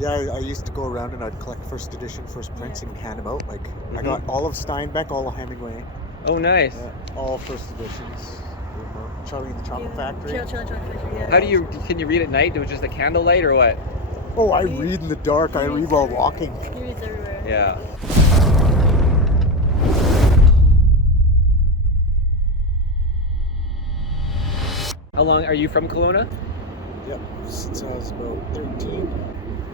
Yeah, I used to go around and I'd collect first edition, first prints and hand them out. Like, I got all of Steinbeck, all of Hemingway. Oh, nice. All first editions. Charlie and the Chocolate Factory. Charlie and the Chocolate Factory, yeah. How do you, can you read at night? Do it just a candlelight or what? Oh, I read in the dark. I read while walking. He reads everywhere. Yeah. How long are you from Kelowna? Yep, since I was about 13.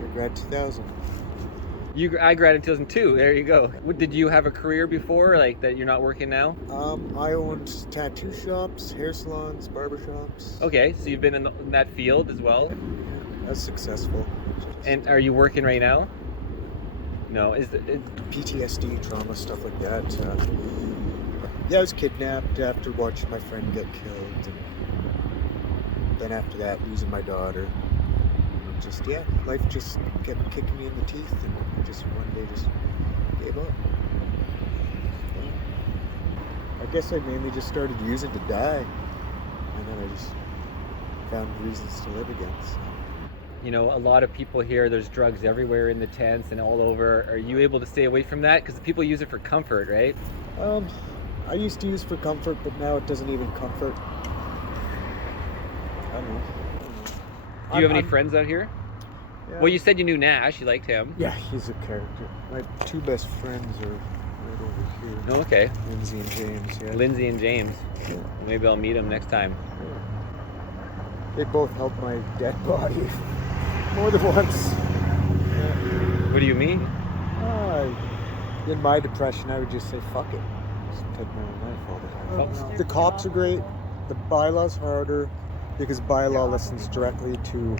I grad 2000. I graduated in 2002. There you go. Did you have a career before, like that you're not working now? I owned tattoo shops, hair salons, barber shops. Okay, so you've been in that field as well. I was successful. And are you working right now? No, PTSD, trauma, stuff like that. Yeah, I was kidnapped after watching my friend get killed, and then after that, losing my daughter. Life just kept kicking me in the teeth, and just one day just gave up. I guess I mainly just started using to die, and then I just found reasons to live again. So. You know, a lot of people here, there's drugs everywhere in the tents and all over. Are you able to stay away from that? Because people use it for comfort, right? I used to use for comfort, but now it doesn't even comfort. I don't know. Do you have any friends out here? Yeah. Well, you said you knew Nash. You liked him. Yeah, he's a character. My two best friends are right over here. Oh, okay. Lindsay and James, yeah. Lindsay and James. Yeah. Maybe I'll meet them next time. Yeah. They both helped my dead body more than once. Yeah. What do you mean? In my depression, I would just say, fuck it. Just take my own life all the time. The cops are great. The bylaw's harder because bylaw listens directly to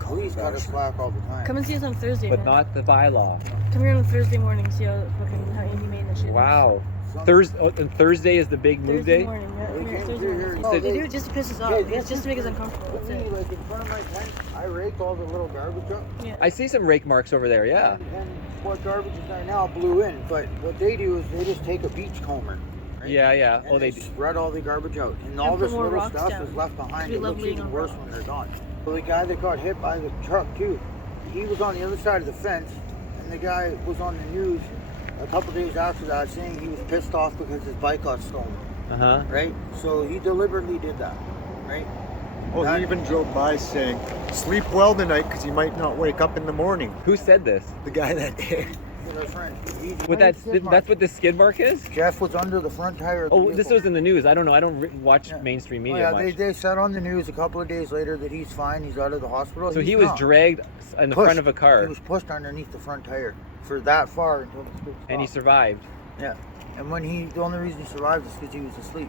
Police got us slack all the time. Come and see us on Thursday. But man. not the bylaw. Come here on Thursday morning, see how inhumane that shit is. Wow. And Thursday is the big move Thursday day? morning, yeah. Come here, Thursday morning. said- They do it just to piss us off. It's just to make us uncomfortable. That's it. Like in front of my tent, I raked all the little garbage up. Yeah. I see some rake marks over there, yeah. And what garbage is there now blew in. But what they do is they just take a beach comber. Right? Yeah, yeah. And they spread all the garbage out. And all put this more little rocks stuff down. is left behind. We It love looks leaving even on worse rocks. when they're gone. Well, the guy that got hit by the truck too, he was on the other side of the fence, and the guy was on the news a couple days after that saying he was pissed off because his bike got stolen. Uh-huh. Right? So he deliberately did that. Right? Oh, he even drove by saying, sleep well tonight because you might not wake up in the morning. Who said this? The guy that did. Our friend. That's what the skid mark is? Jeff was under the front tire of the Oh, this vehicle. was in the news. I don't know. I don't watch mainstream media much. They said on the news a couple of days later that he's fine. He's out of the hospital. So He's he was not. dragged in the Pushed. front of a car. He was pushed underneath the front tire for that far until the skid stopped. And he survived. Yeah. And the only reason he survived is because he was asleep.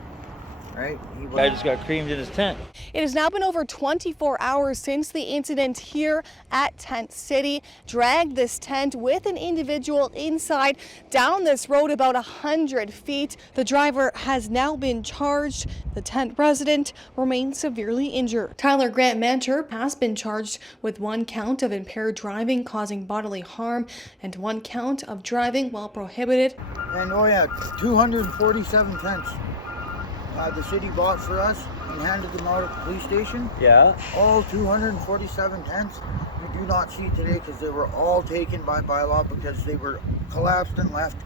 Right? Guy just got creamed in his tent. It has now been over 24 hours since the incident here at Tent City. Dragged this tent with an individual inside down this road about 100 feet. The driver has now been charged. The tent resident remains severely injured. Tyler Grant Manter has been charged with 1 count of impaired driving causing bodily harm and 1 count of driving while prohibited. And 247 tents. The city bought for us and handed them out at the police station. Yeah. All 247 tents you do not see today because they were all taken by bylaw because they were collapsed and left.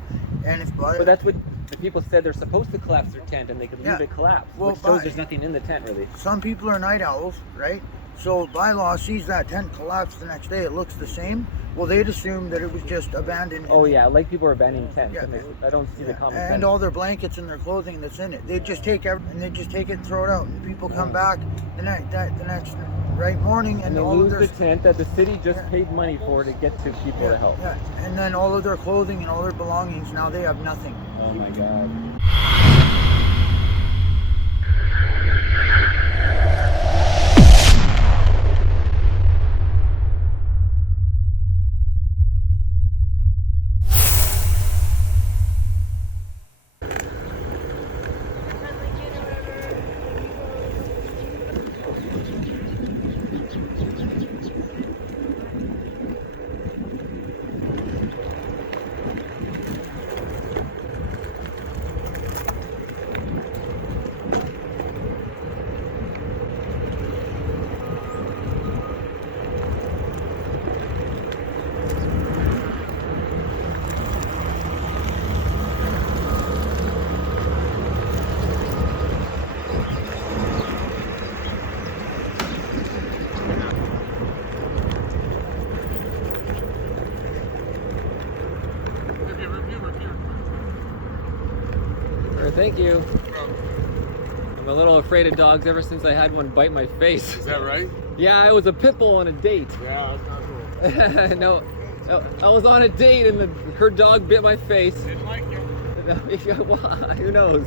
And But that's what the people said. They're supposed to collapse their tent and they could leave it collapsed, which shows there's nothing in the tent really. Some people are night owls, right? So bylaw sees that tent collapse the next day. It looks the same. Well, they'd assume that it was just abandoned. Oh yeah, like people are abandoning tents. Yeah. I don't see the common sense. And all their blankets and their clothing that's in it. They just take it and throw it out. And people come back the next morning and they all lose of their the tent that the city just paid money for to get to people to help. Yeah. And then all of their clothing and all their belongings, now they have nothing. Oh my God. Thank you. I'm a little afraid of dogs ever since I had one bite my face. Is that right? Yeah, I was a pit bull on a date. Yeah, that's not cool. No, I was on a date and her dog bit my face. Didn't like you. Who knows?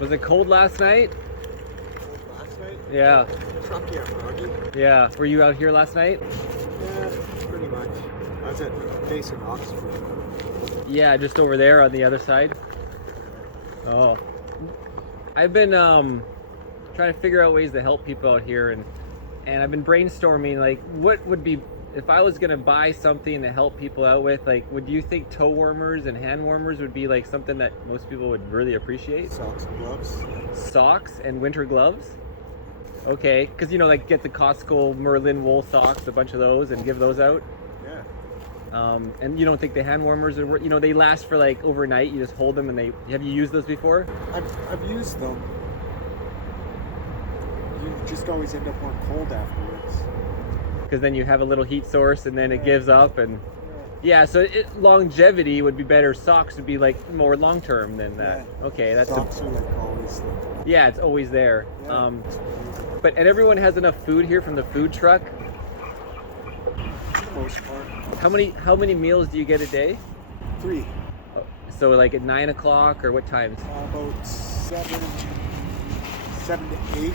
Was it cold last night? Last night? Yeah. Truck, yeah, froggy. Yeah. Were you out here last night? Yeah, pretty much. I was at Mason, Oxford. Yeah, just over there on the other side. Oh. I've been trying to figure out ways to help people out here, and I've been brainstorming like what would be if I was gonna buy something to help people out with, like would you think toe warmers and hand warmers would be like something that most people would really appreciate? Socks and gloves. Socks and winter gloves? Okay, because you know, like get the Costco Merlin wool socks, a bunch of those, and give those out. Yeah. And you don't think the hand warmers are, you know, they last for like overnight, you just hold them and have you used those before? I've used them. You just always end up more cold afterwards. Because then you have a little heat source and then it gives up, and yeah, so longevity would be better. Socks would be like more long term than that. Yeah. Okay, that's Socks are like always there. yeah, it's always there. Yeah. But and everyone has enough food here from the food truck. For the most part. How many meals do you get a day? 3. So like at 9 o'clock or what times? About 7 to 8.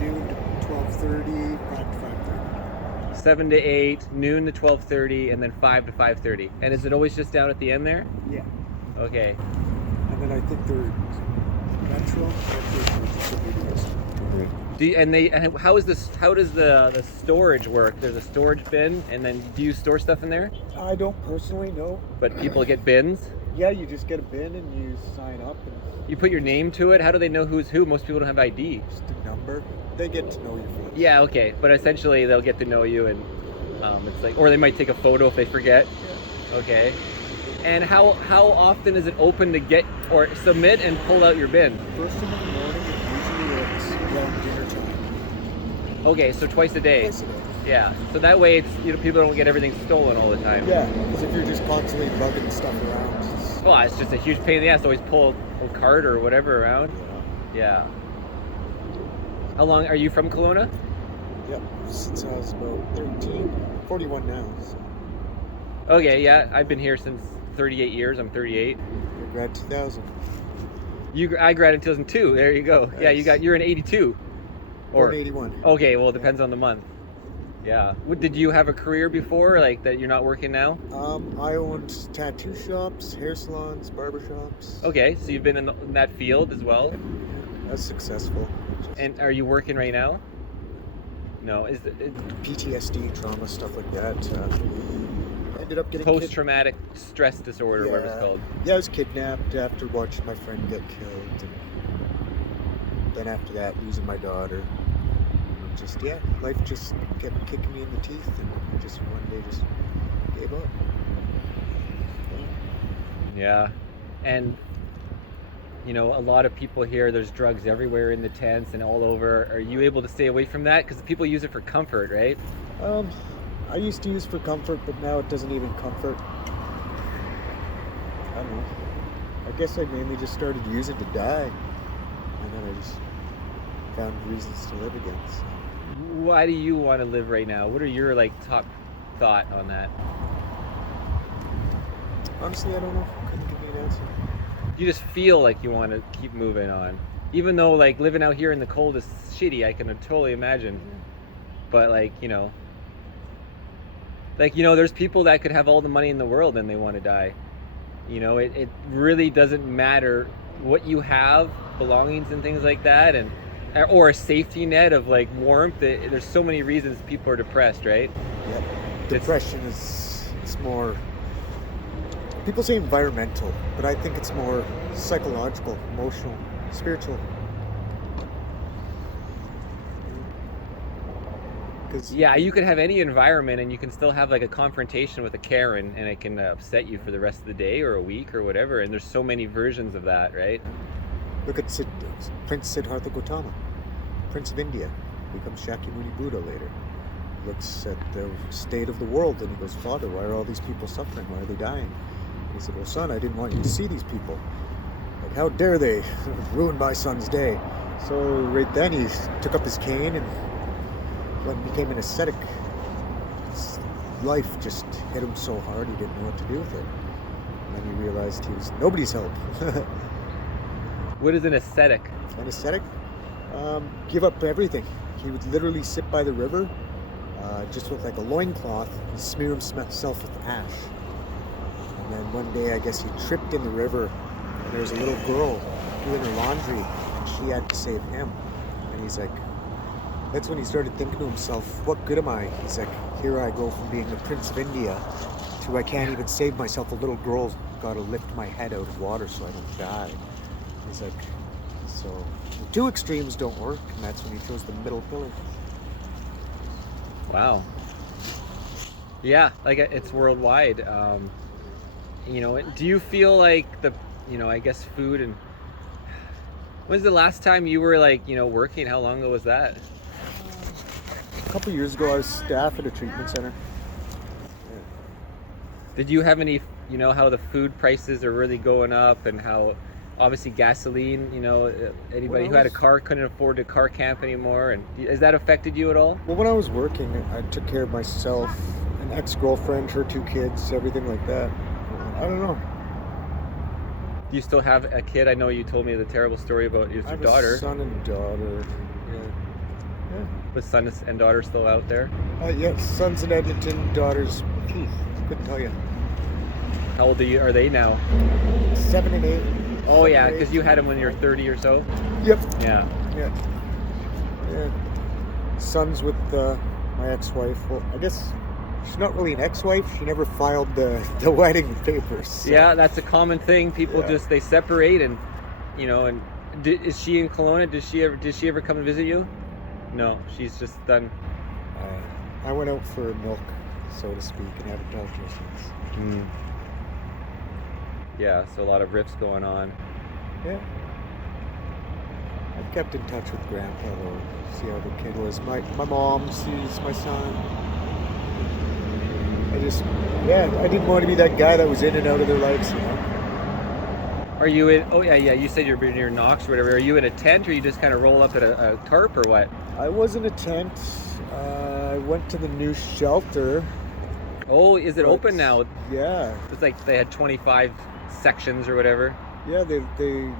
Noon to 12:30. 5 to 5:30. 7 to 8, noon to 12:30, and then 5 to 5:30. And is it always just down at the end there? Yeah. Okay. And then I think they're Metro. How does the storage work? There's a storage bin, and then do you store stuff in there? I don't personally know. But people get bins. Yeah, you just get a bin and you sign up and You put your name to it. How do they know who's who? Most people don't have ID. just a number. They get to know you first. Yeah, okay, but essentially they'll get to know you, and it's like, or they might take a photo if they forget. Yeah. Okay. And how often is it open to get or submit and pull out your bin? First thing in the morning, and usually it's around dinner time. Okay, so twice a day. Twice a day. Yeah. So that way, it's people don't get everything stolen all the time. Yeah, because if you're just constantly lugging stuff around, Well, it's just a huge pain in the ass to always pull a cart or whatever around. Yeah. How long are you from Kelowna? Yep, since I was about 13, 41 now. So. Okay, yeah, I've been here since 38 years. I'm 38. I grad 2000. I graduated in 2002. There you go. Yeah, you're in 82. Born 81. Okay, well, it depends on the month. Yeah. Did you have a career before, like that you're not working now? I owned tattoo shops, hair salons, barber shops. Okay, so you've been in that field as well. I was successful. And are you working right now? No. Is it PTSD, trauma, stuff like that. Ended up getting post-traumatic stress disorder, whatever it's called? Yeah, I was kidnapped after watching my friend get killed, and then after that, losing my daughter. Just life just kept kicking me in the teeth, and I just one day just gave up. Yeah. And you know, a lot of people here, there's drugs everywhere in the tents and all over. Are you able to stay away from that? Because people use it for comfort, right? I used to use for comfort, but now it doesn't even comfort. I don't know. I guess I mainly just started using to die, and then I just found reasons to live again. So. Why do you want to live right now? What are your top thought on that? Honestly, I don't know. Couldn't give me an answer. You just feel like you want to keep moving on, even though living out here in the cold is shitty. I can totally imagine, but there's people that could have all the money in the world and they want to die. It really doesn't matter what you have, belongings and things like that, and or a safety net of like warmth. There's so many reasons people are depressed, right? Yep. Depression is, it's more, people say environmental, but I think it's more psychological, emotional, spiritual. Yeah, you could have any environment and you can still have like a confrontation with a Karen and it can upset you for the rest of the day or a week or whatever. And there's so many versions of that, right? Look at Prince Siddhartha Gautama, Prince of India, becomes Shakyamuni Buddha later. Looks at the state of the world and he goes, Father, why are all these people suffering? Why are they dying? And he said, well, son, I didn't want you to see these people. Like, how dare they ruin my son's day? So right then he took up his cane and became an ascetic. His life just hit him so hard he didn't know what to do with it. And then he realized he was nobody's help. What is an ascetic? An ascetic? Give up everything. He would literally sit by the river, just with like a loincloth, and smear himself with ash. And then one day, I guess he tripped in the river, and there was a little girl doing her laundry, and she had to save him. And he's like, that's when he started thinking to himself, what good am I? He's like, here I go from being the Prince of India to I can't even save myself. A little girl's got to lift my head out of water so I don't die. He's like, so the two extremes don't work, and that's when he chose the middle pillar. Wow. Yeah, like it's worldwide. You know, do you feel like the, you know, I guess food and, when's the last time you were like, you know, working? How long ago was that? A couple years ago, I was staff at a treatment center. Yeah. Did you have any, you know, how the food prices are really going up and how obviously gasoline, you know, anybody who had a car couldn't afford to car camp anymore, and has that affected you at all? Well, when I was working, I took care of myself, an ex-girlfriend, her 2 kids, everything like that. I don't know. Do you still have a kid? I know you told me the terrible story about your daughter. I have a son and daughter. Yeah. Was son and daughter still out there? Yes, son's in Edmonton, daughter's, couldn't tell you. How old are they now? 7 and 8. Oh yeah, because you had them when you were 30 or so? Yep. Yeah. Son's with my ex-wife. Well, I guess she's not really an ex-wife. She never filed the wedding papers. So. Yeah, that's a common thing. People just, they separate and, you know, and is she in Kelowna? Did she ever come and visit you? No, she's just done. I went out for milk, so to speak, and haven't talked to her since. Yeah, so a lot of rifts going on. Yeah. I've kept in touch with Grandpa though, see how the kid was. My mom sees my son. I didn't want to be that guy that was in and out of their lives, you know. Are you in, oh yeah, you said you're near Knox or whatever. Are you in a tent or you just kind of roll up at a tarp or what? I was in a tent. I went to the new shelter. Oh, is it open now? Yeah. It's like they had 25 sections or whatever. Yeah, they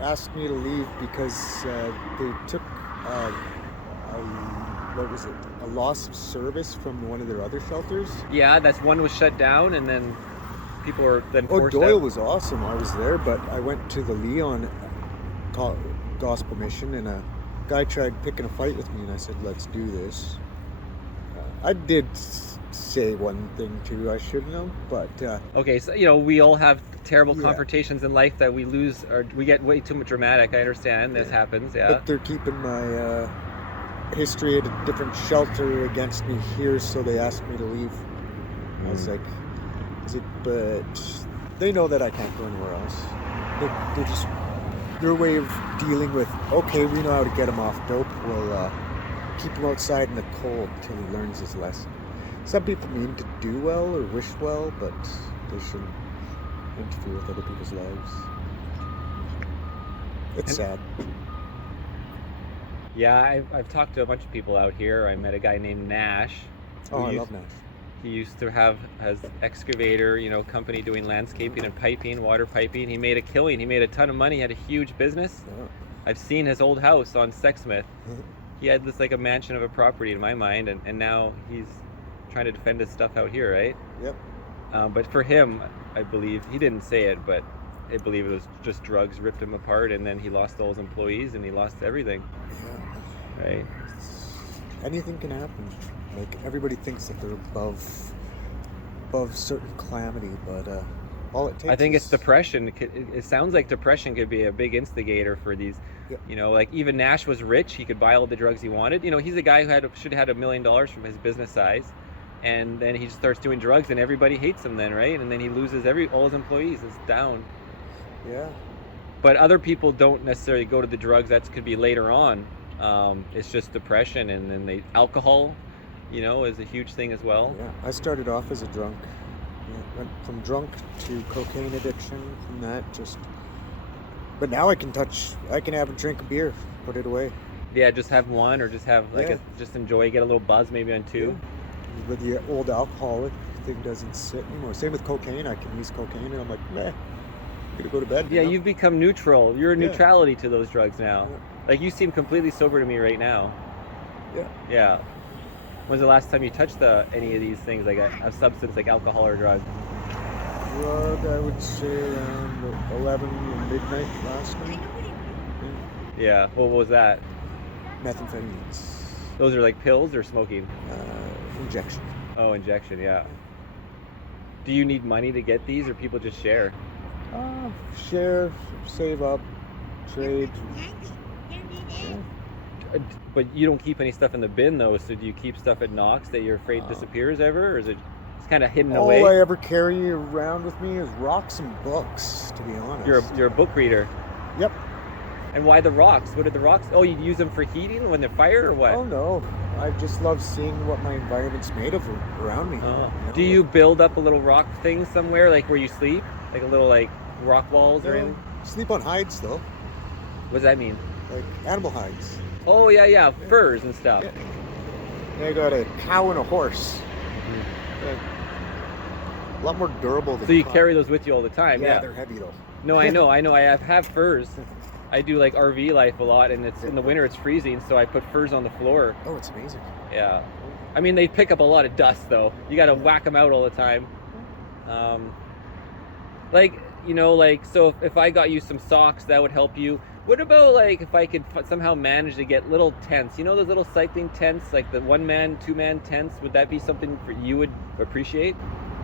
asked me to leave because they took what was it? A loss of service from one of their other shelters. Yeah, that's one was shut down, and then people were then forced Doyle out. was awesome. I was there, but I went to the Leon gospel mission, and a guy tried picking a fight with me, and I said, "Let's do this." I did say one thing too I shouldn't have, but okay, so you know we all have terrible confrontations in life that we lose, or we get way too much dramatic. I understand this happens, yeah. But they're keeping my history at a different shelter against me here, so they asked me to leave. I was like, but they know that I can't go anywhere else. They're just their way of dealing with. Okay, we know how to get him off dope. We'll keep him outside in the cold till he learns his lesson. Some people mean to do well or wish well, but they shouldn't interfere with other people's lives. It's sad. Yeah, I've talked to a bunch of people out here. I met a guy named Nash. Oh, I love Nash. He used to have his excavator, you know, company doing landscaping and piping, water piping. He made a killing. He made a ton of money. He had a huge business. Yeah. I've seen his old house on Sexsmith. He had this like a mansion of a property in my mind, and now he's trying to defend his stuff out here, right? Yep. But for him, I believe, he didn't say it, but I believe it was just drugs ripped him apart, and then he lost all his employees and he lost everything. Yeah. Right? Anything can happen. Like, everybody thinks that they're above certain calamity, but all it takes I think is, it's depression. It sounds like depression could be a big instigator for these. Yeah. You know, like even Nash was rich; he could buy all the drugs he wanted. You know, he's a guy who should have had $1 million from his business size, and then he just starts doing drugs, and everybody hates him. Then, right? And then he loses all his employees. It's down. Yeah. But other people don't necessarily go to the drugs. That could be later on. It's just depression, and then alcohol, you know, is a huge thing as well. Yeah. I started off as a drunk. Yeah, went from drunk to cocaine addiction. From that, but now I can have a drink of beer, put it away. Yeah, just have one, or just have like Yeah. just enjoy, get a little buzz, maybe on two. Yeah. But the old alcoholic thing doesn't sit anymore. Same with cocaine. I can use cocaine, and I'm like, meh, I'm gonna go to bed. Yeah, you know? you've become neutral. You're a Yeah. neutrality to those drugs now. Yeah. Like, you seem completely sober to me right now. Yeah. Yeah. When's the last time you touched any of these things, like a substance like alcohol or drug? Drug, I would say around 11 midnight last night. Yeah. What was that? Methamphetamines. Those are like pills or smoking? Injection. Oh, injection. Yeah. Do you need money to get these, or people just share? Share, save up, trade. But you don't keep any stuff in the bin though, so do you keep stuff at Knox that you're afraid disappears ever, or is it it's kind of hidden All away? I ever carry around with me is rocks and books, to be honest. You're a book reader. Yep. And why the rocks? What are the rocks? Oh, you use them for heating when they're fire, or what? Oh no, I just love seeing what my environment's made of around me. Oh. know? Do you build up a little rock thing somewhere, like where you sleep? Like a little like rock walls or anything? Sleep on hides though, What does that mean? like animal hides. Oh, yeah, furs and stuff. Yeah. I got a cow and a horse. Yeah. A lot more durable than So you cotton. carry those with you all the time, Yeah, yeah. they're heavy though. No, I know. I have furs. I do like RV life a lot, and it's in the winter it's freezing, so I put furs on the floor. Oh, it's amazing. Yeah. I mean, they pick up a lot of dust though. You got to whack them out all the time. Like, you know, like, so if I got you some socks, that would help you. What about like if I could somehow manage to get little tents? You know those little cycling tents, like the 1-man, 2-man tents? Would that be something you would appreciate?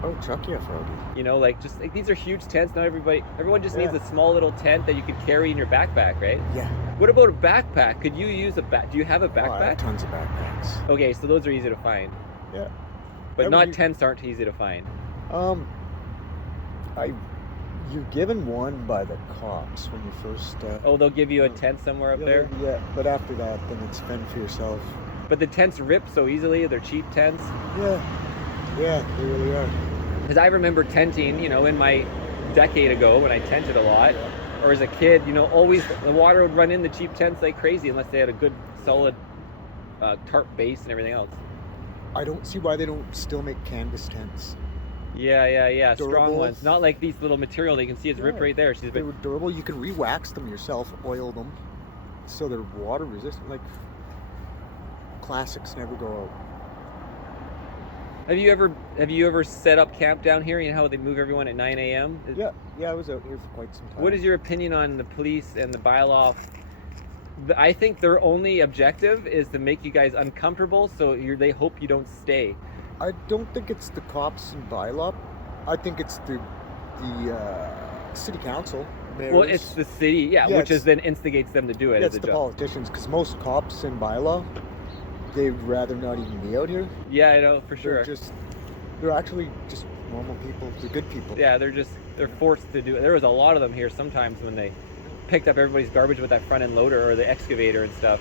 Oh, chuck yeah, Froggy. You know, like just like these are huge tents. Not everyone just needs Yeah. a small little tent that you could carry in your backpack, right? Yeah. What about a backpack? Could you use do you have a Oh, I have backpack? tons of backpacks. Okay, so those are easy to find. Yeah. But Yeah, not we- tents aren't easy to find. You're given one by the cops when you first. Oh, they'll give you a tent somewhere up there? Yeah, but after that, then it's fend for yourself. But the tents rip so easily. They're cheap tents. Yeah, they really are. Because I remember tenting, you know, in my decade ago when I tented a lot, or as a kid, you know, always the water would run in the cheap tents like crazy unless they had a good solid tarp base and everything else. I don't see why they don't still make canvas tents. Yeah. Strong Durable. ones. Not like these little material. They can see it's ripped right there. They were durable. You can re-wax them yourself, oil them, so they're water resistant. Like classics never go out. Have you ever set up camp down here? You know how they move everyone at 9 a.m.? Yeah, I was out here for quite some time. What is your opinion on the police and the bylaw? I think their only objective is to make you guys uncomfortable, so they hope you don't stay. I don't think it's the cops and bylaw. I think it's the city council. Mayors. Well, it's the city, which is then instigates them to do it. Yeah, as it's a the job. politicians, because most cops and bylaw, they'd rather not even be out here. Yeah, I know for sure. They're actually just normal people. They're good people. Yeah, they're forced to do it. There was a lot of them here sometimes when they picked up everybody's garbage with that front end loader or the excavator and stuff.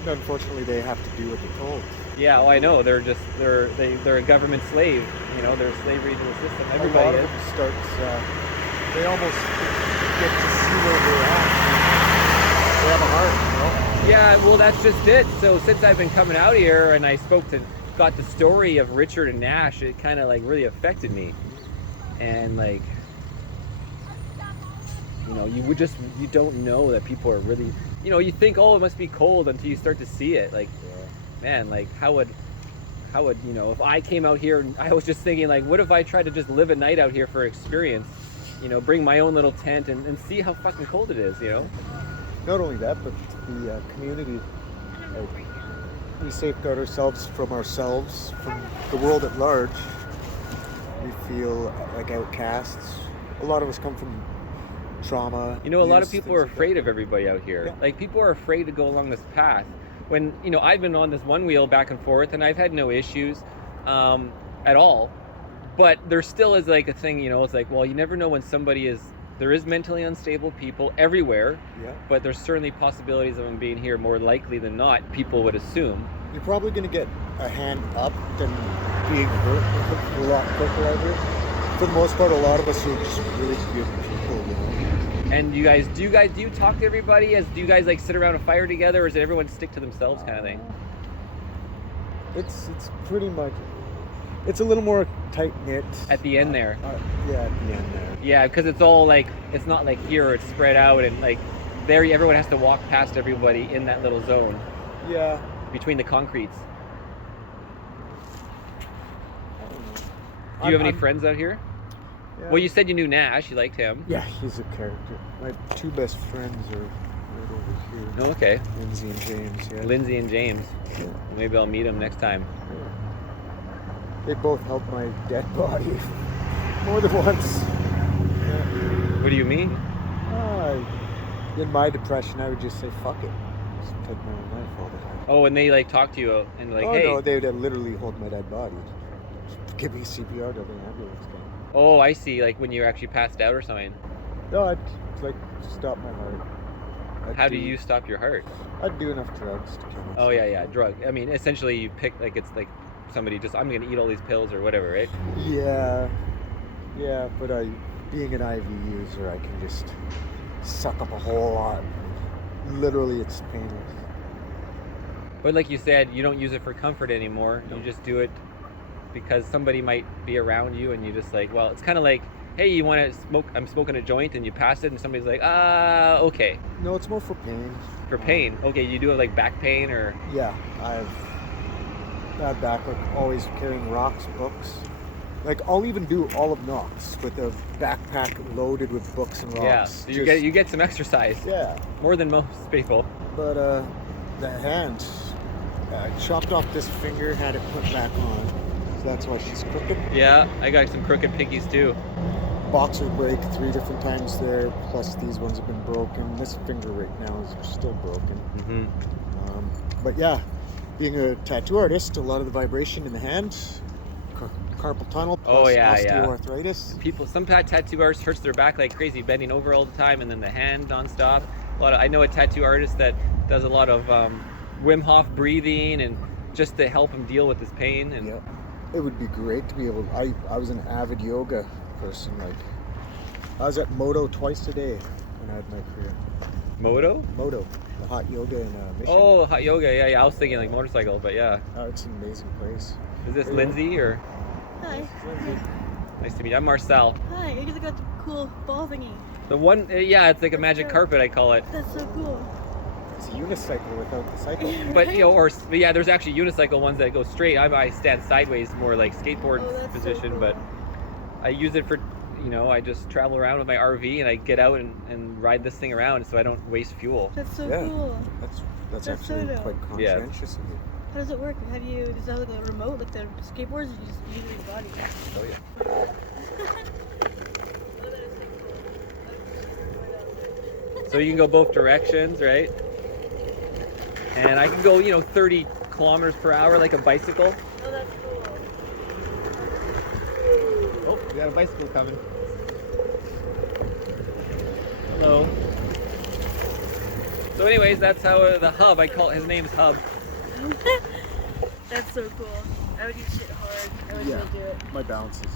And unfortunately, they have to do what they're told. Yeah, well, I know. They're a government slave. You know, they're slavery to the system. A lot Everybody of is. them starts. They almost get to see where they're at. They have a heart, you know. Yeah, well, that's just it. So since I've been coming out here and I got the story of Richard and Nash, it kind of like really affected me. And like, you know, you don't know that people are really, you know, you think, oh, it must be cold until you start to see it. Like, man, like how would, you know, if I came out here and I was just thinking like, what if I tried to just live a night out here for experience? you know, bring my own little tent and see how fucking cold it is, you know? Not only that, but the community. Like, we safeguard ourselves, from the world at large. We feel like outcasts. A lot of us come from trauma. You know, a lot of abuse, people are things like afraid that. of everybody out here. Yeah. Like, people are afraid to go along this path. When, you know, I've been on this one wheel back and forth, and I've had no issues at all. But there still is like a thing, you know, it's like, well, you never know when there is mentally unstable people everywhere, Yeah. but there's certainly possibilities of them being here more likely than not, people would assume. You're probably going to get a hand up than being hurt a lot quicker out here. For the most part, a lot of us are just really good people, you know. And do you talk to everybody? Do you guys like sit around a fire together, or does everyone stick to themselves kind of thing? It's pretty much, it's a little more tight-knit. At the end there. Yeah, at the end there. Yeah, because it's all like, it's not like here, it's spread out, and like there everyone has to walk past everybody in that little zone Yeah. between the concretes. I don't know. Do you have any friends out here? Yeah. Well, you said you knew Nash, you liked him. Yeah, he's a character. My two best friends are right over here. Oh, okay. Lindsay and James, yeah. Lindsay and James. Yeah. Maybe I'll meet them next time. Yeah. They both helped my dead body more than once. Yeah. What do you mean? In my depression, I would just say, fuck it. Just take my own life all the time. Oh, and they like talk to you and like, Oh, hey. no, they would literally hold my dead body. Just give me CPR till the ambulance came. Oh, I see. Like when you actually passed out or something. No, I'd like stop my heart. How do you stop your heart? I'd do enough drugs to kill myself. Oh yeah, drug. I mean, essentially you pick, like, it's like somebody just, I'm gonna eat all these pills or whatever, right? Yeah, but being an IV user, I can just suck up a whole lot. Literally, it's painless. But like you said, you don't use it for comfort anymore. You just do it because somebody might be around you, and you just like, well, it's kind of like, hey, you want to smoke? I'm smoking a joint, and you pass it, and somebody's like, okay. No, it's more for pain. For pain, okay. You do it like back pain or? Yeah, I've bad back, like always carrying rocks, books. Like I'll even do all of Knox with a backpack loaded with books and rocks. Yeah, so you get some exercise. Yeah. More than most people. But the hand, chopped off this finger, had it put back on. So that's why she's crooked. Yeah, I got some crooked pinkies too. Boxer break 3 different times there, plus these ones have been broken. This finger right now is still broken. Mm-hmm. But yeah, being a tattoo artist, a lot of the vibration in the hand, carpal tunnel, plus osteoarthritis. Some tattoo artists hurts their back like crazy, bending over all the time, and then the hand nonstop. I know a tattoo artist that does a lot of Wim Hof breathing, and just to help him deal with his pain. And yeah, it would be great to be able. I was an avid yoga person. Like I was at Moto twice a day when I had my career. Moto, the hot yoga in Michigan. Oh, hot yoga. Yeah. I was thinking like motorcycle, but yeah. It's an amazing place. Is this Lindsay or? Hi. Nice to meet you. I'm Marcel. Hi, you guys got the cool ball thingy. The one, yeah, it's like a magic carpet, I call it. That's so cool. It's a unicycle without the cycle. But yeah, there's actually unicycle ones that go straight. I stand sideways, more like skateboard position, so cool. But I use it for, I just travel around with my RV and I get out and ride this thing around so I don't waste fuel. That's so cool. That's so actually dope. quite conscientious of you. How does it work? Does that look like a remote, like the skateboards, or you just use it with your body? Oh yeah. So you can go both directions, right? And I can go, 30 kilometers per hour like a bicycle. Oh, that's cool. Oh, we got a bicycle coming. Hello. So anyways, that's how the Hub, I call it, his name's Hub. That's so cool. I would use shit hard. I would really do it. My balance is.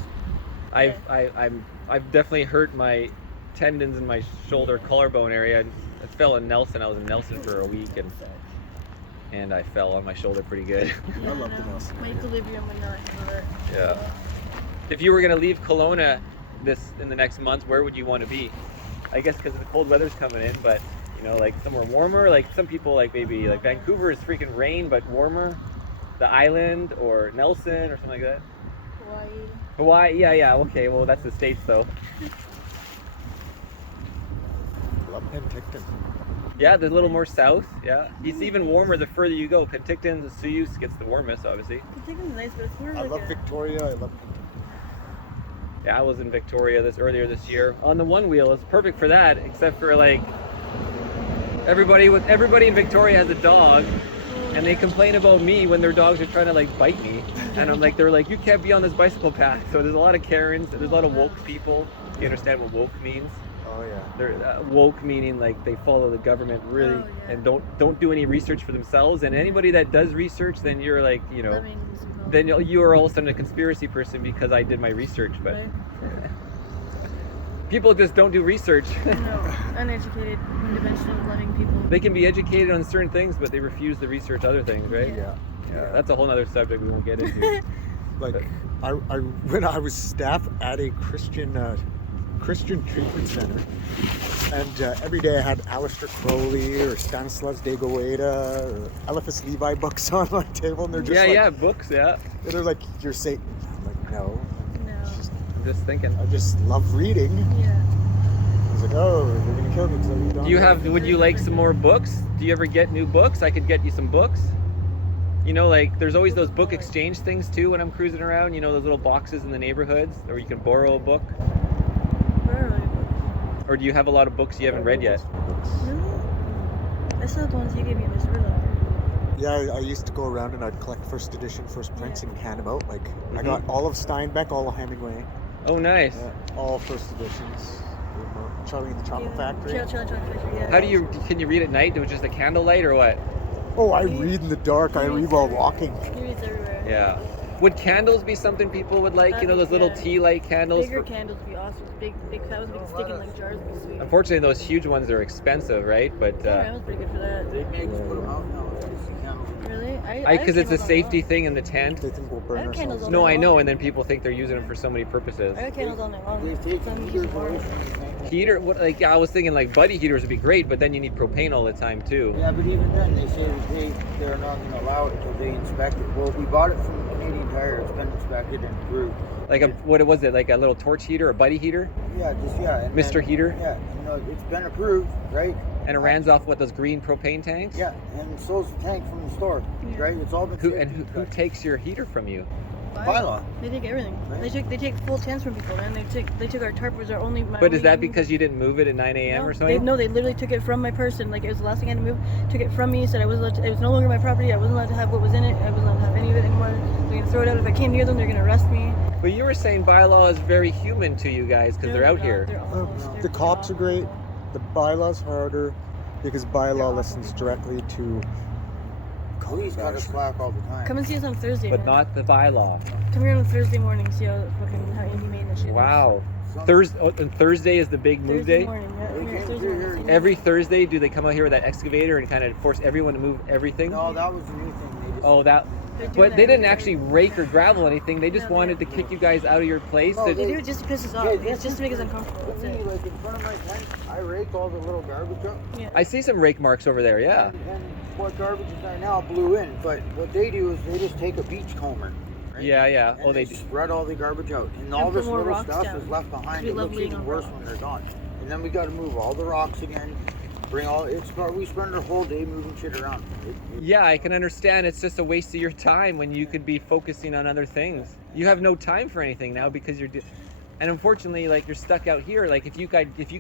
I've definitely hurt my tendons in my shoulder collarbone area. I fell in Nelson. I was in Nelson for a week and I fell on my shoulder pretty good. I love the Nelson. My equilibrium would not handle it. Yeah. If you were gonna leave Kelowna in the next month, where would you want to be? I guess because the cold weather's coming in, but like somewhere warmer. Like some people maybe Vancouver is freaking rain, but warmer. The island or Nelson or something like that. Hawaii. Hawaii, yeah. Okay, well that's the States though. Penticton. Yeah, the little more south. Yeah, it's even warmer the further you go. Penticton, the Souse gets the warmest, obviously. Penticton's nice, but it's more I like love a... Victoria. I love Penticton. Yeah, I was in Victoria earlier this year on the one wheel. It's perfect for that, except for like everybody in Victoria has a dog, and they complain about me when their dogs are trying to like bite me, and I'm like, they're like, you can't be on this bicycle path. So there's a lot of Karens, there's a lot of woke people. You understand what woke means? Oh yeah. They're woke meaning like they follow the government really, Oh, yeah. and don't do any research for themselves. And anybody that does research, then you're like, you know, That means, then you are all of a sudden a conspiracy person because I did my research. But right? people just don't do research. No, uneducated, one-dimensional, loving people. They can be educated on certain things, but they refuse to research other things, right? Yeah. Yeah, that's a whole other subject we won't get into. Like, I when I was staff at a Christian treatment center, and every day I had Aleister Crowley or Stanislas de Goeta or Eliphas Levi books on my table, and they're just Books, yeah. they're like, you're Satan. I'm like, no. No. I'm just thinking. I just love reading. Yeah. I was like, oh, they're gonna kill me because I read on. Would you like some more books? Do you ever get new books? I could get you some books. You know, like there's always those book exchange things too when I'm cruising around, you know, those little boxes in the neighborhoods, or you can borrow a book. Really? Or do you have a lot of books you haven't read yet? I still have the ones you gave me in Mr. Urlacher. Yeah, I used to go around and I'd collect first edition, first prints, and hand them out. Like, I got all of Steinbeck, all of Hemingway, Oh, nice. all first editions. Charlie and the Chocolate Factory. Chocolate Factory, yeah. How do you, can you read at night? Do it just a candlelight or what? Oh, I read in the dark. I read while walking. He reads everywhere. Yeah. Would candles be something people would like? You know, those little Yeah. tea light candles? Bigger candles would be awesome. Big fat ones, big stick in like jars would be sweet. Unfortunately, those huge ones are expensive, right? But Yeah, was pretty good for that. They make us put them out now. Really? because it's a safety thing in the tent. They think we'll burn I have candles ourselves. all No, night I know, long. and then people think they're using them for so many purposes. I got candles all night long. They've taken Some heaters use away more. from the tank. Heater, what, like I was thinking, like buddy heaters would be great, but then you need propane all the time too. Yeah, but even then, they say that they're not going to allow it until they inspect it. Well, we bought it from Canadian Tire. It's been inspected and approved. Like what was it? Like a little torch heater, a buddy heater, Yeah, and Mr. then- Heater, Yeah, it's been approved, right? and it runs off what, those green propane tanks. Yeah, and so's the tank from the store, Yeah. right? It's all been Who safety who inspected. takes your heater from you? Bylaw. They take everything. Right. They take full tents from people, man. They took our tarp, was our only. But is that because you didn't move it at 9 a.m. or something? No, they literally took it from my person. Like, it was the last thing I had to move. Took it from me. Said I was allowed to, it was no longer my property. I wasn't allowed to have what was in it. I wasn't allowed to have any of it anymore. They're gonna throw it out. If I came near them, they're gonna arrest me. But you were saying bylaw is very human to you guys because they're out here. They're awful. They're The cops are great. The bylaw's harder because bylaw listens directly to. Police got us slack all the time. Come and see us on Thursday. But man. not the bylaw. Come here on Thursday morning. See how inhumane that shit is. Wow. Some- And Thursday is the big move Thursday day. morning. Yeah, They come here came Thursday through morning. here See Every Thursday, do they come out here with that excavator and kind of force everyone to move everything? No, that was a new thing. They just, Oh, that. They're doing But that they didn't every actually Thursday. rake or gravel anything. They just No, they wanted to don't. kick you guys out of your place. No, to- They do it just to piss us off. Yeah, It's just to make us uncomfortable. With That's me, it. like in front of my tent, I raked all the little garbage up. Yeah. I see some rake marks over there. Yeah. And what garbage is there now blew in. But what they do is they just take a beach comber. Right? Yeah, yeah. And Oh, they they. spread all the garbage out. And all put this more little rocks stuff down. is left behind. We It love looks laying even on worse rocks. when they're gone. And then we got to move all the rocks again. We spend our whole day moving shit around. Yeah, I can understand. It's just a waste of your time when you could be focusing on other things. You have no time for anything now because you're. And unfortunately, like you're stuck out here. Like if you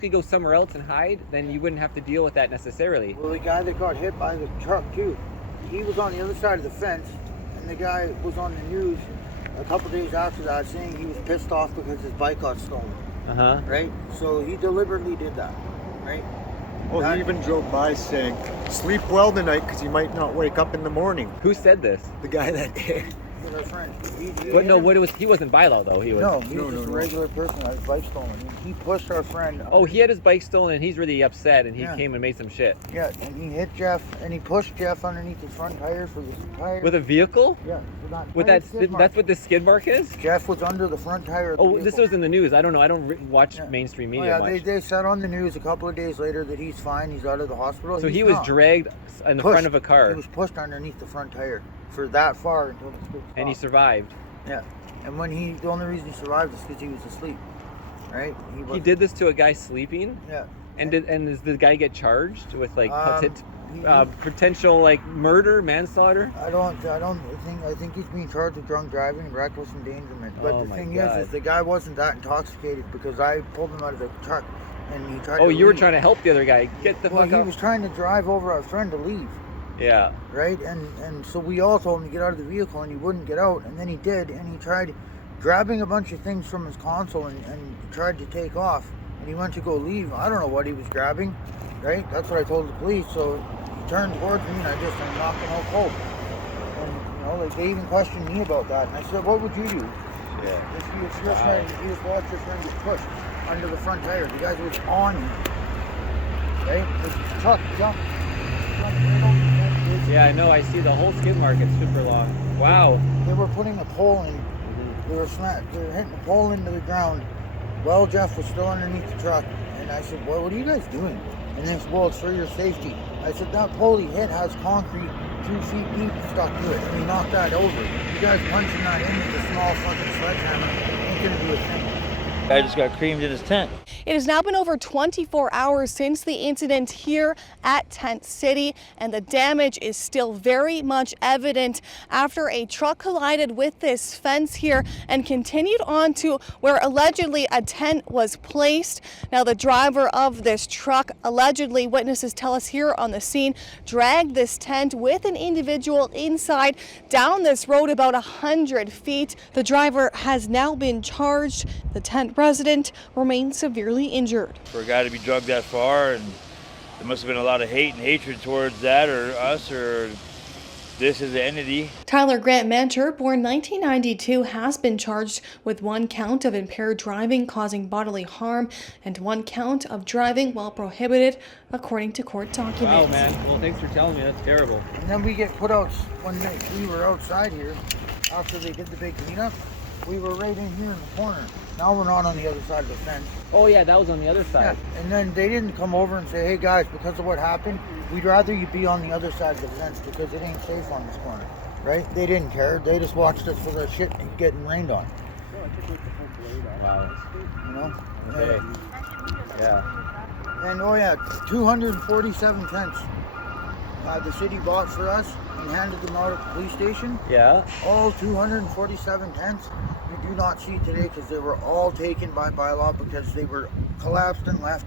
could go somewhere else and hide, then you wouldn't have to deal with that necessarily. Well, the guy that got hit by the truck too, he was on the other side of the fence, and the guy was on the news a couple days after that saying he was pissed off because his bike got stolen. Uh-huh. Right? So he deliberately did that. Right? Oh, he even drove by saying, "Sleep well tonight because you might not wake up in the morning." Who said this? The guy that did. With our friend. But no, he wasn't bylaw though. He was. No, he was No, just a no. regular person that his bike stolen. He pushed our friend. Oh, he had his bike stolen and he's really upset and he Yeah. came and made some shit. Yeah, and he hit Jeff, and he pushed Jeff underneath his front tire for the tire. With a vehicle? Yeah, With tire that, skid mark. that's what the skid mark is? Jeff was under the front tire. Of the Oh, this vehicle. was in the news. I don't know. I don't watch Yeah. mainstream Oh, media yeah, much. they said on the news a couple of days later that he's fine. He's out of the hospital. So He's he was not. dragged in the Pushed. front of a car He was pushed underneath the front tire for that far until the skid and he stopped. survived. Yeah, and the only reason he survived is because he was asleep, right? He did this to a guy sleeping Yeah. And does the guy get charged with like he- potential like murder, manslaughter? I think he's being charged with drunk driving and reckless endangerment. But Oh the my thing God. is the guy wasn't that intoxicated because I pulled him out of the truck and he tried Oh, to you were leave. trying to help the other guy. Get the Well, fuck he out. was trying to drive over our friend to leave, Yeah. right? And so we all told him to get out of the vehicle and he wouldn't get out. And then he did, and he tried grabbing a bunch of things from his console and tried to take off. And he went to go leave. I don't know what he was grabbing, right? That's what I told the police. So he turned towards me and I just knocked him out cold. And you know, like they even questioned me about that. And I said, what would you do? Yeah. If you just watched your friend get pushed under the front tire, the guy was on you, right? The truck jumped right over the fence. Yeah, I know. I see the whole skid mark. It's super long. Wow. They were putting a pole in. They were hitting a pole into the ground. Well, Jeff was still underneath the truck, and I said, "Well, what are you guys doing?" And they said, "Well, it's for your safety." I said, "That pole he hit has concrete 2 feet deep stuck to it, and he knocked that over. You guys punching that in with a small fucking sledgehammer ain't gonna do a thing." Guy just got creamed in his tent. It has now been over 24 hours since the incident here at Tent City, and the damage is still very much evident after a truck collided with this fence here and continued on to where allegedly a tent was placed. Now, the driver of this truck, allegedly, witnesses tell us here on the scene, dragged this tent with an individual inside down this road about 100 feet. The driver has now been charged. The tent resident remains severely injured. For a guy to be drugged that far, and there must have been a lot of hate and hatred towards that or us or this as an entity. Tyler Grant Mancher, born 1992, has been charged with 1 count of impaired driving causing bodily harm and 1 count of driving while prohibited, according to court documents. Wow, man. Well, thanks for telling me. That's terrible. And then we get put out when we were outside here after they did the big cleanup. We were right in here in the corner. Now we're not on the other side of the fence. Oh, yeah, that was on the other Yeah, side. and then they didn't come over and say, "Hey guys, because of what happened, we'd rather you be on the other side of the fence because it ain't safe on this corner," right? They didn't care. They just watched us for the shit getting rained on. Wow. You know? Okay. Yeah. And oh yeah, 247 tents. The city bought for us and handed them out at the police station. Yeah. All 247 tents you do not see today because they were all taken by bylaw because they were collapsed and left.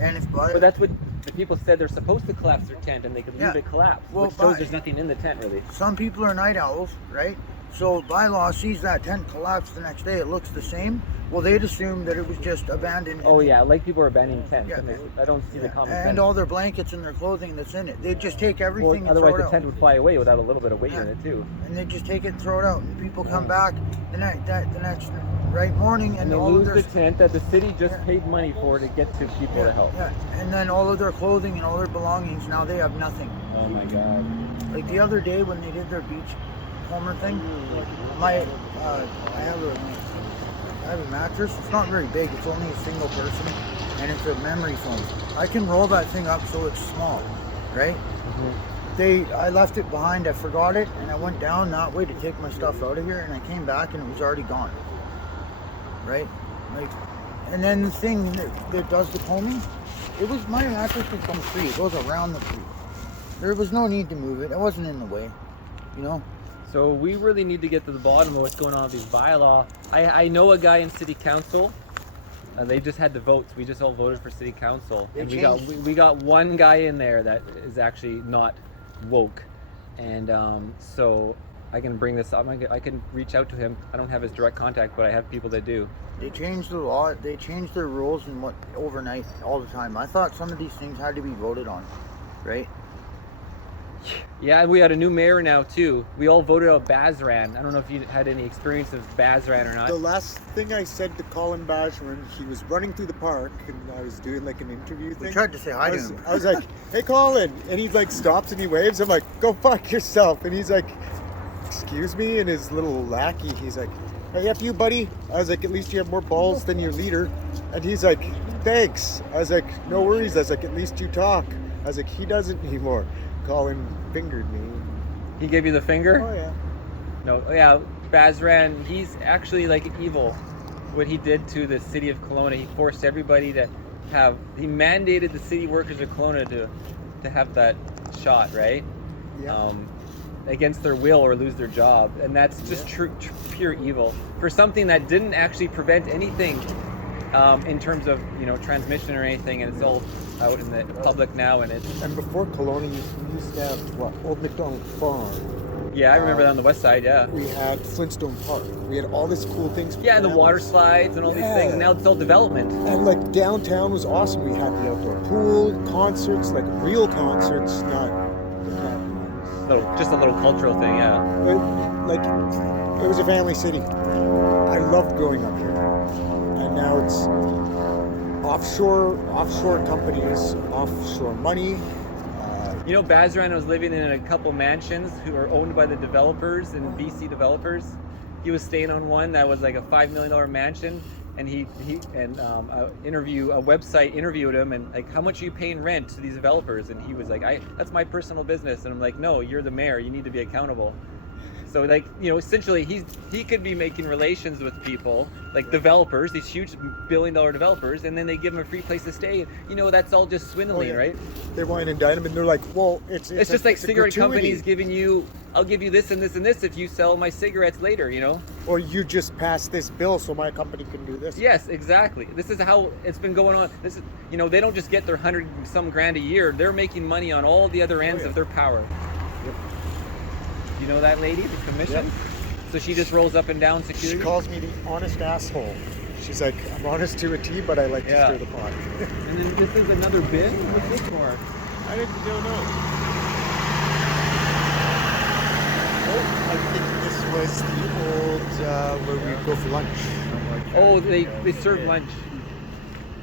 And if by But that's what the people said. They're supposed to collapse their tent and they could leave Yeah. it collapsed, Well, which shows by- there's nothing in the tent really. some people are night owls, right? So bylaw sees that tent collapse the next day. It looks the same. Well, they'd assume that it was just abandoned. Oh yeah, like people are abandoning tents. Yeah. I don't see the common sense. And all their blankets and their clothing that's in it. They'd just take Well, everything and otherwise throw it the out. tent would fly away without a little bit of weight Yeah. in it too. And they just take it and throw it out. And people come back the next right morning and And they all lose of the their tent that the city just Yeah. paid money for to get to people to help. Yeah, and then all of their clothing and all their belongings, now they have nothing. Oh my God. Like the other day when they did their beach Homer thing, I have a mattress. It's not very big. It's only a single person, and it's a memory foam. I can roll that thing up so it's small, right? I left it behind. I forgot it, and I went down that way to take my stuff out of here, and I came back and it was already gone, right? Like, and then the thing that does the combing, it was my mattress was from free. It goes around the tree. There was no need to move it. It wasn't in the way, you know. So we really need to get to the bottom of what's going on with these bylaw. I know a guy in city council. They just had the votes. We just all voted for city council, They and changed. we got one guy in there that is actually not woke, and so I can bring this up. I can reach out to him. I don't have his direct contact, but I have people that do. They changed the law. They changed their rules and what overnight all the time. I thought some of these things had to be voted on, right? Yeah, and we had a new mayor now too. We all voted out Bazran. I don't know if you had any experience of Bazran or not. The last thing I said to Colin Bash when he was running through the park and I was doing like an interview thing. We tried to say hi to him. I was like, "Hey, Colin," and he like stops and he waves. I'm like, "Go fuck yourself!" And he's like, "Excuse me," and his little lackey, he's like, "Hey, up you, buddy." I was like, "At least you have more balls than your leader," and he's like, "Thanks." I was like, "No worries." I was like, "At least you talk." I was like, "He doesn't anymore." Colin fingered me. He gave you the finger? Oh yeah. No, yeah, Bazran, he's actually like evil. What he did to the city of Kelowna, he forced everybody to he mandated the city workers of Kelowna to have that shot, right? Yeah. Against their will or lose their job, and that's just pure evil for something that didn't actually prevent anything in terms of, you know, transmission or anything, and it's all out in the public now. And it's, And before Kelowna, we used to have what, Old McDonald Farm. yeah, I remember that on the west side. Yeah, We had Flintstone Park. We had all this cool things. for yeah, and the water families. slides and all these things. Now it's all development. And like downtown was awesome. We had the outdoor pool, concerts, like real concerts, not the cat ones. Just a little cultural thing. Yeah. It was a family city. I loved growing up here. And now it's offshore companies, offshore money. You know, Bazran was living in a couple mansions who are owned by the developers and BC developers. He was staying on one that was like a $5 million mansion, and a website interviewed him and like, how much are you paying rent to these developers? And he was like, that's my personal business. And I'm like, no, you're the mayor. You need to be accountable. So like, you know, essentially he could be making relations with people like developers, these huge billion-dollar developers, and then they give him a free place to stay. You know, that's all just swindling, right? They want to indict him, and they're like, well, it's just like it's a cigarette gratuity. companies giving you, I'll give you this and this and this if you sell my cigarettes later, you know? Or you just pass this bill so my company can do this. Yes, exactly. This is how it's been going on. This is, you know, they don't just get their 100-some grand a year. They're making money on all the other ends of their power. Yep. You know that lady, the commission? Yep. So she just rolls up and down security? She calls me the honest asshole. She's like, I'm honest to a T, but I like to stir the pot. And then this is another bin? What's this for? I don't know. Oh, I think this was the old where we go for lunch. Oh, they serve lunch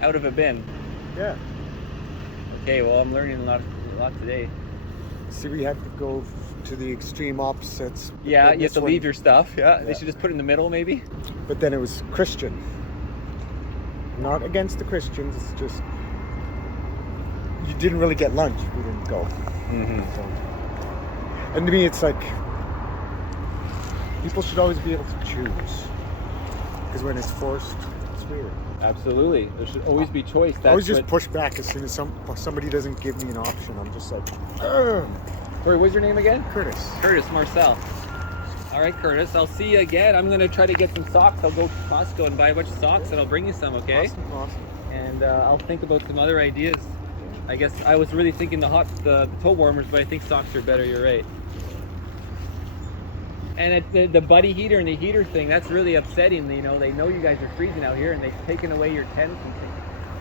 out of a bin. Yeah. Okay, well, I'm learning a lot today. See, we had to go to the extreme opposites. But Yeah, then you have this to leave your stuff. Yeah, they Yeah. should just put it in the middle, maybe. But then it was Christian. Not against the Christians, it's just you didn't really get lunch. We didn't go. Mm-hmm. So, and to me, it's like people should always be able to choose. Because when it's forced, it's weird. Absolutely. There should always be choice. I always just push back as soon as somebody doesn't give me an option. I'm just like, ugh. Sorry, what's your name again? Curtis. Curtis Marcel. All right, Curtis. I'll see you again. I'm gonna try to get some socks. I'll go to Costco and buy a bunch of socks, and I'll bring you some. Okay? Awesome. And I'll think about some other ideas. I guess I was really thinking the toe warmers, but I think socks are better. You're right. And the buddy heater and the heater thing, that's really upsetting. You know, they know you guys are freezing out here, and they've taken away your tents and things.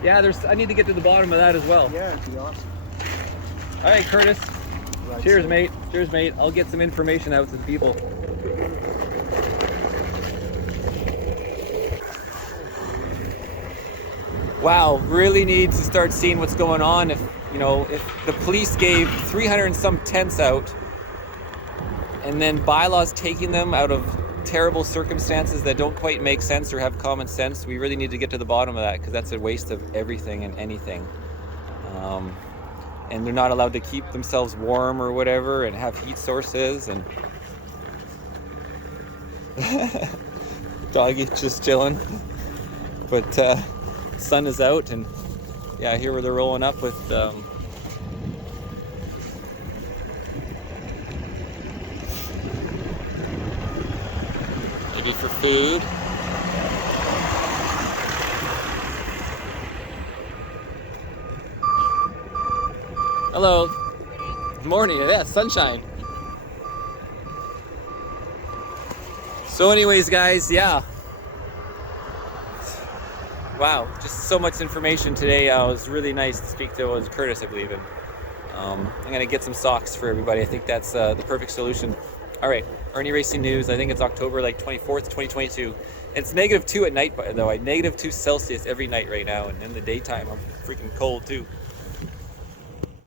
Yeah, I need to get to the bottom of that as well. Yeah, it'd be awesome. All right, Curtis. Right, Cheers, so- mate. Cheers, mate. I'll get some information out to people. Wow, really need to start seeing what's going on. If the police gave 300 and some tents out, and then bylaws taking them out of terrible circumstances that don't quite make sense or have common sense, we really need to get to the bottom of that, because that's a waste of everything and anything. And they're not allowed to keep themselves warm or whatever and have heat sources, and doggy just chilling. But sun is out, and yeah, here where they're rolling up with maybe for food. Hello. Good morning. Yeah, sunshine. So anyways, guys, yeah. Wow, just so much information today. It was really nice to speak to Curtis, I believe. And I'm going to get some socks for everybody. I think that's the perfect solution. All right, Irnieracing News. I think it's October 24th, 2022. It's -2 at night, though. -2 Celsius every night right now. And in the daytime, I'm freaking cold, too.